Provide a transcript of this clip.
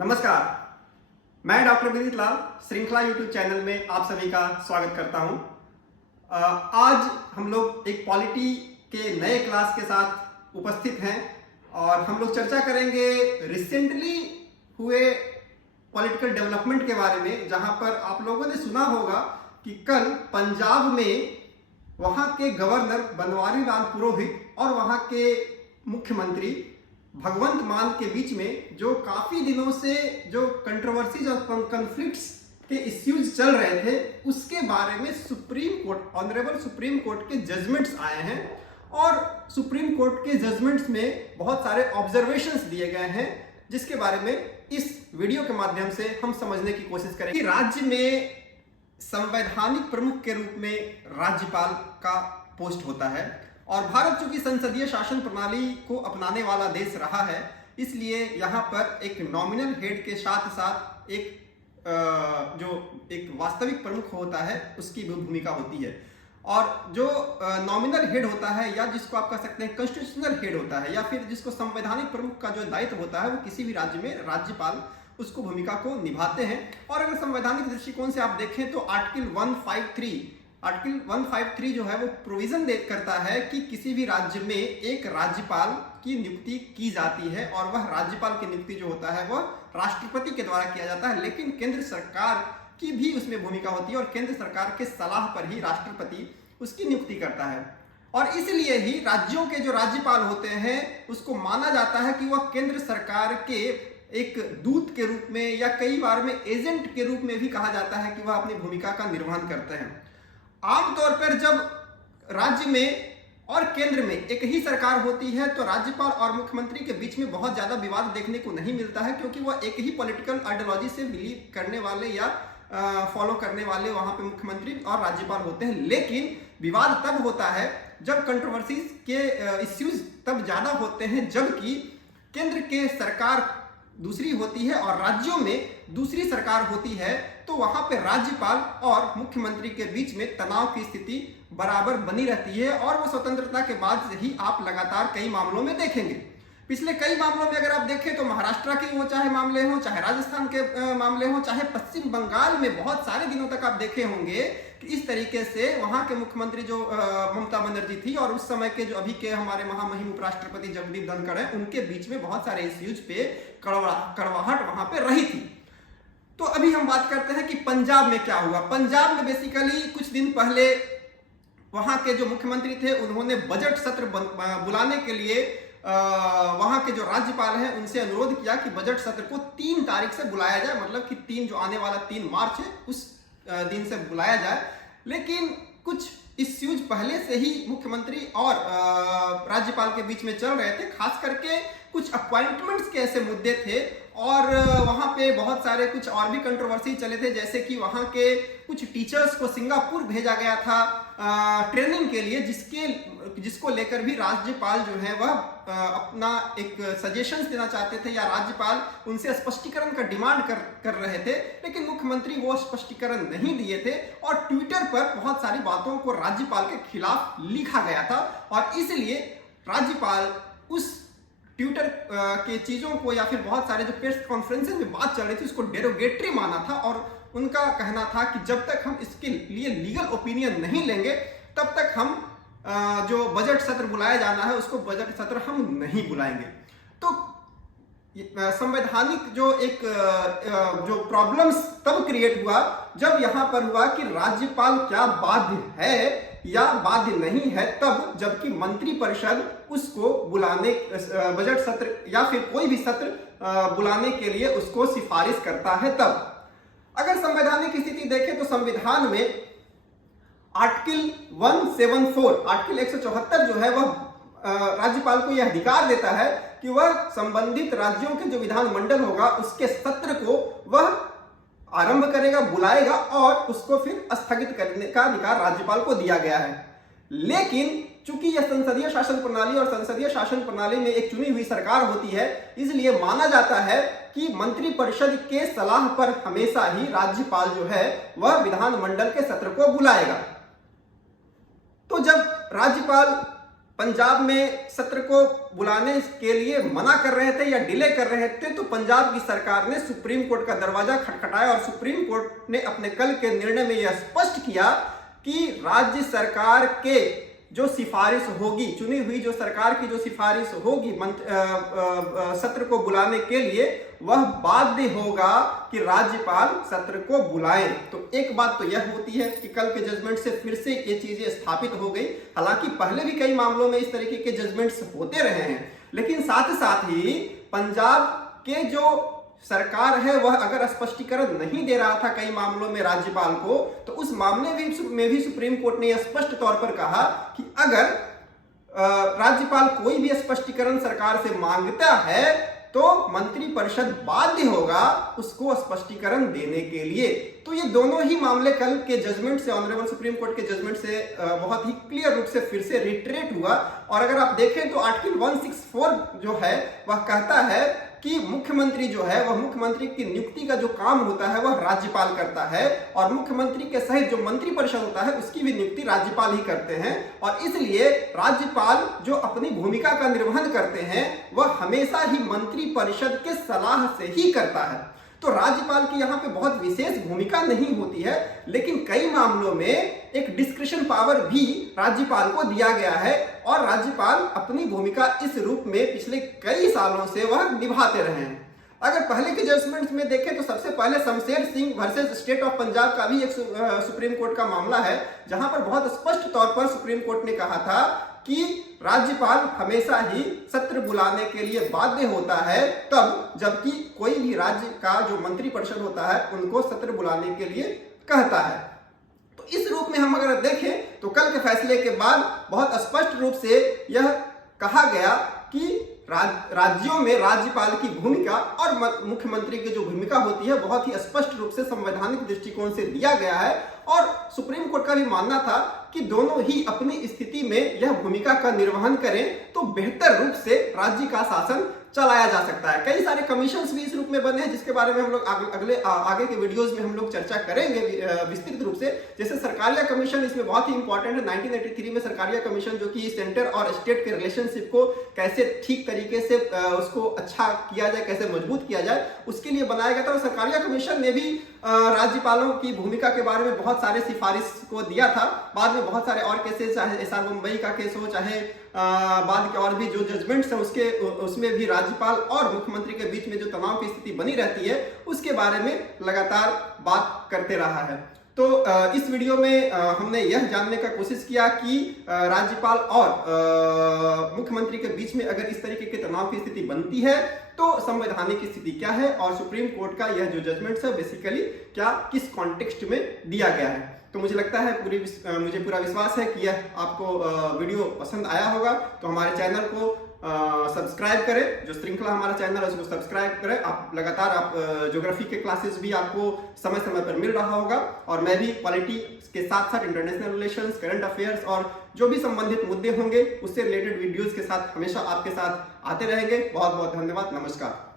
नमस्कार, मैं डॉक्टर विनीत लाल श्रृंखला यूट्यूब चैनल में आप सभी का स्वागत करता हूं। आज हम लोग एक पॉलिटी के नए क्लास के साथ उपस्थित हैं और हम लोग चर्चा करेंगे रिसेंटली हुए पॉलिटिकल डेवलपमेंट के बारे में, जहां पर आप लोगों ने सुना होगा कि कल पंजाब में वहां के गवर्नर बनवारी लाल पुरोहित और वहां के मुख्यमंत्री भगवंत मान के बीच में जो काफी दिनों से जो कंट्रोवर्सीज और कॉन्फ्लिक्ट्स के इश्यूज चल रहे थे, उसके बारे में supreme court, honourable supreme court के जजमेंट्स आए हैं और सुप्रीम कोर्ट के जजमेंट्स में बहुत सारे ऑब्जर्वेशंस दिए गए हैं, जिसके बारे में इस वीडियो के माध्यम से हम समझने की कोशिश करेंगे कि राज्य में संवैधानिक प्रमुख के रूप में राज्यपाल का पोस्ट होता है और भारत चूंकि संसदीय शासन प्रणाली को अपनाने वाला देश रहा है, इसलिए यहाँ पर एक नॉमिनल हेड के साथ साथ जो एक वास्तविक प्रमुख होता है उसकी भी भूमिका होती है। और जो नॉमिनल हेड होता है, या जिसको आप कह सकते हैं कॉन्स्टिट्यूशनल हेड होता है, या फिर जिसको संवैधानिक प्रमुख का जो दायित्व होता है, वो किसी भी राज्य में राज्यपाल उसको भूमिका को निभाते हैं। और अगर संवैधानिक दृष्टिकोण से आप देखें तो आर्टिकल 153 जो है वो प्रोविजन करता है कि किसी भी राज्य में एक राज्यपाल की नियुक्ति की जाती है और वह राज्यपाल की नियुक्ति जो होता है वह राष्ट्रपति के द्वारा किया जाता है, लेकिन केंद्र सरकार की भी उसमें भूमिका होती है और केंद्र सरकार के सलाह पर ही राष्ट्रपति उसकी नियुक्ति करता है। और इसलिए ही राज्यों के जो राज्यपाल होते हैं उसको माना जाता है कि वह केंद्र सरकार के एक दूत के रूप में, या कई बार में एजेंट के रूप में भी कहा जाता है कि वह अपनी भूमिका का निर्वहन करते हैं। आमतौर पर जब राज्य में और केंद्र में एक ही सरकार होती है तो राज्यपाल और मुख्यमंत्री के बीच में बहुत ज्यादा विवाद देखने को नहीं मिलता है, क्योंकि वह एक ही पॉलिटिकल आइडियोलॉजी से बिलीव करने वाले या फॉलो करने वाले वहां पे मुख्यमंत्री और राज्यपाल होते हैं। लेकिन विवाद तब होता है जब कंट्रोवर्सीज के इश्यूज तब ज्यादा होते हैं जबकि केंद्र के सरकार दूसरी होती है और राज्यों में दूसरी सरकार होती है, तो वहां पे राज्यपाल और मुख्यमंत्री के बीच में तनाव की स्थिति बराबर बनी रहती है। और वो स्वतंत्रता के बाद से ही आप लगातार कई मामलों में देखेंगे। पिछले कई मामलों में अगर आप देखें तो महाराष्ट्र के वो चाहे मामले हों, चाहे राजस्थान के मामले हों, चाहे पश्चिम बंगाल में बहुत सारे दिनों तक आप देखे होंगे कि इस तरीके से वहां के मुख्यमंत्री जो ममता बनर्जी थी और उस समय के जो अभी के हमारे महामहिम उपराष्ट्रपति जगदीप धनखड़ हैं, उनके बीच में बहुत सारे इश्यूज पे कड़वाहट वहां पे रही थी। तो अभी हम बात करते हैं कि पंजाब में क्या हुआ। पंजाब में बेसिकली कुछ दिन पहले वहां के जो मुख्यमंत्री थे उन्होंने बजट सत्र बुलाने के लिए वहां के जो राज्यपाल हैं उनसे अनुरोध किया कि बजट सत्र को 3 तारीख से बुलाया जाए, मतलब कि 3 जो आने वाला 3 मार्च है उस दिन से बुलाया जाए। लेकिन कुछ इश्यूज पहले से ही मुख्यमंत्री और राज्यपाल के बीच में चल रहे थे, खास करके कुछ अपॉइंटमेंट्स के ऐसे मुद्दे थे और वहां पे बहुत सारे कुछ और भी कंट्रोवर्सी चले थे, जैसे कि वहां के कुछ टीचर्स को सिंगापुर भेजा गया था ट्रेनिंग के लिए, जिसको लेकर भी राज्यपाल जो है वह अपना एक सजेशंस देना चाहते थे या राज्यपाल उनसे स्पष्टीकरण का डिमांड कर रहे थे, लेकिन मुख्यमंत्री वो स्पष्टीकरण नहीं दिए थे और ट्विटर पर बहुत सारी बातों को राज्यपाल के खिलाफ लिखा गया था। और इसलिए राज्यपाल उस ट्विटर के चीजों को या फिर बहुत सारे जो प्रेस कॉन्फ्रेंसेस में बात चल रही थी उसको डेरोगेटरी माना था और उनका कहना था कि जब तक हम इसके लिए लीगल ओपिनियन नहीं लेंगे तब तक हम जो बजट सत्र बुलाया जाना है उसको बजट सत्र हम नहीं बुलाएंगे। तो संवैधानिक जो एक जो प्रॉब्लम्स तब क्रिएट हुआ जब यहां पर हुआ कि राज्यपाल क्या बाध्य है या बाध्य नहीं है, तब जबकि मंत्रिपरिषद उसको बुलाने बजट सत्र या फिर कोई भी सत्र बुलाने के लिए उसको सिफारिश करता है। तब अगर संवैधानिक स्थिति देखें तो संविधान में आर्टिकल 174 आर्टिकल 174 जो है वह राज्यपाल को यह अधिकार देता है कि वह संबंधित राज्यों के जो विधानमंडल होगा उसके सत्र को वह आरंभ करेगा, बुलाएगा और उसको फिर स्थगित करने का अधिकार राज्यपाल को दिया गया है। लेकिन चूंकि यह संसदीय शासन प्रणाली और संसदीय शासन प्रणाली में एक चुनी हुई सरकार होती है, इसलिए माना जाता है कि मंत्रिपरिषद के सलाह पर हमेशा ही राज्यपाल जो है वह विधानमंडल के सत्र को बुलाएगा। तो जब राज्यपाल पंजाब में सत्र को बुलाने के लिए मना कर रहे थे या डिले कर रहे थे, तो पंजाब की सरकार ने सुप्रीम कोर्ट का दरवाजा खटखटाया और सुप्रीम कोर्ट ने अपने कल के निर्णय में यह स्पष्ट किया कि राज्य सरकार के जो सिफारिश होगी, चुनी हुई जो सरकार की जो सिफारिश होगी सत्र को बुलाने के लिए, वह बाध्य होगा कि राज्यपाल सत्र को बुलाएं। तो एक बात तो यह होती है कि कल के जजमेंट से फिर से ये चीजें स्थापित हो गई। हालांकि पहले भी कई मामलों में इस तरीके के जजमेंट्स होते रहे हैं, लेकिन साथ ही पंजाब के जो सरकार है वह अगर स्पष्टीकरण नहीं दे रहा था कई मामलों में राज्यपाल को, तो उस मामले में भी सुप्रीम कोर्ट ने यह स्पष्ट तौर पर कहा कि अगर राज्यपाल कोई भी स्पष्टीकरण सरकार से मांगता है तो मंत्रिपरिषद बाध्य होगा उसको स्पष्टीकरण देने के लिए। तो ये दोनों ही मामले कल के जजमेंट से, ऑनरेबल सुप्रीम कोर्ट के जजमेंट से बहुत ही क्लियर रूप से फिर से रिट्रेट हुआ। और अगर आप देखें तो आर्टिकल 164 जो है वह कहता है कि मुख्यमंत्री जो है वह मुख्यमंत्री की नियुक्ति का जो काम होता है वह राज्यपाल करता है, और मुख्यमंत्री के सहित जो मंत्रिपरिषद होता है उसकी भी नियुक्ति राज्यपाल ही करते हैं। और इसलिए राज्यपाल जो अपनी भूमिका का निर्वहन करते हैं वह हमेशा ही मंत्रिपरिषद के सलाह से ही करता है। तो राज्यपाल की यहाँ पे बहुत विशेष भूमिका नहीं होती है, लेकिन कई मामलों में एक डिस्क्रिशन पावर भी राज्यपाल को दिया गया है और राज्यपाल अपनी भूमिका इस रूप में पिछले कई सालों से वह निभाते रहे हैं। अगर पहले के जजमेंट्स में देखें तो सबसे पहले Shamsher Singh versus state of Punjab का भी एक सुप्रीम कोर्ट का मामला है, जहां पर बहुत स्पष्ट तौर पर सुप्रीम कोर्ट ने कहा था कि राज्यपाल हमेशा ही सत्र बुलाने के लिए बाध्य होता है तब जबकि कोई भी राज्य का जो मंत्रिपरिषद होता है उनको सत्र बुलाने के लिए कहता है। तो इस रूप में हम अगर देखें तो कल के फैसले के बाद बहुत स्पष्ट रूप से यह कहा गया कि राज्यों में राज्यपाल की भूमिका और मुख्यमंत्री की जो भूमिका होती है बहुत ही स्पष्ट रूप से संवैधानिक दृष्टिकोण से दिया गया है। और सुप्रीम कोर्ट का भी मानना था कि दोनों ही अपनी स्थिति में यह भूमिका का निर्वहन करें तो बेहतर रूप से राज्य का शासन चलाया जा सकता है। कई सारे कमीशंस भी इस रूप में बने हैं जिसके बारे में हम लोग आगे के वीडियोस में हम लोग चर्चा करेंगे विस्तृत रूप से। जैसे सरकारिया कमीशन इसमें बहुत ही इंपॉर्टेंट है। 1983 में सरकारिया कमीशन जो कि सेंटर और स्टेट के रिलेशनशिप को कैसे ठीक तरीके से उसको अच्छा किया जाए, कैसे मजबूत किया जाए, उसके लिए बनाया गया था। और सरकारिया कमीशन ने भी राज्यपालों की भूमिका के बारे में बहुत सारे सिफारिश को दिया था। बाद में बहुत सारे और केसेस, चाहे एसआर मुंबई का केस हो, चाहे बाद के और भी जो जजमेंट्स हैं उसमें भी राज्यपाल और मुख्यमंत्री के बीच में जो तनाव की स्थिति बनी रहती है उसके बारे में लगातार बात करते रहा है। तो इस वीडियो में हमने यह जानने का कोशिश किया कि राज्यपाल और मुख्यमंत्री के बीच में अगर इस तरीके के तनाव की स्थिति बनती है तो संवैधानिक स्थिति क्या है और सुप्रीम कोर्ट का यह जो जजमेंट है बेसिकली क्या किस कॉन्टेक्स्ट में दिया गया है। तो मुझे लगता है मुझे पूरा विश्वास है कि यह आपको वीडियो पसंद आया होगा। तो हमारे चैनल को सब्सक्राइब करें, जो श्रृंखला हमारा चैनल है उसको सब्सक्राइब करें। आप लगातार ज्योग्राफी के क्लासेस भी आपको समय समय पर मिल रहा होगा और मैं भी पॉलिटी के साथ साथ इंटरनेशनल रिलेशंस, करंट अफेयर्स और जो भी संबंधित मुद्दे होंगे उससे रिलेटेड वीडियोस के साथ हमेशा आपके साथ आते रहेंगे। बहुत बहुत धन्यवाद। नमस्कार।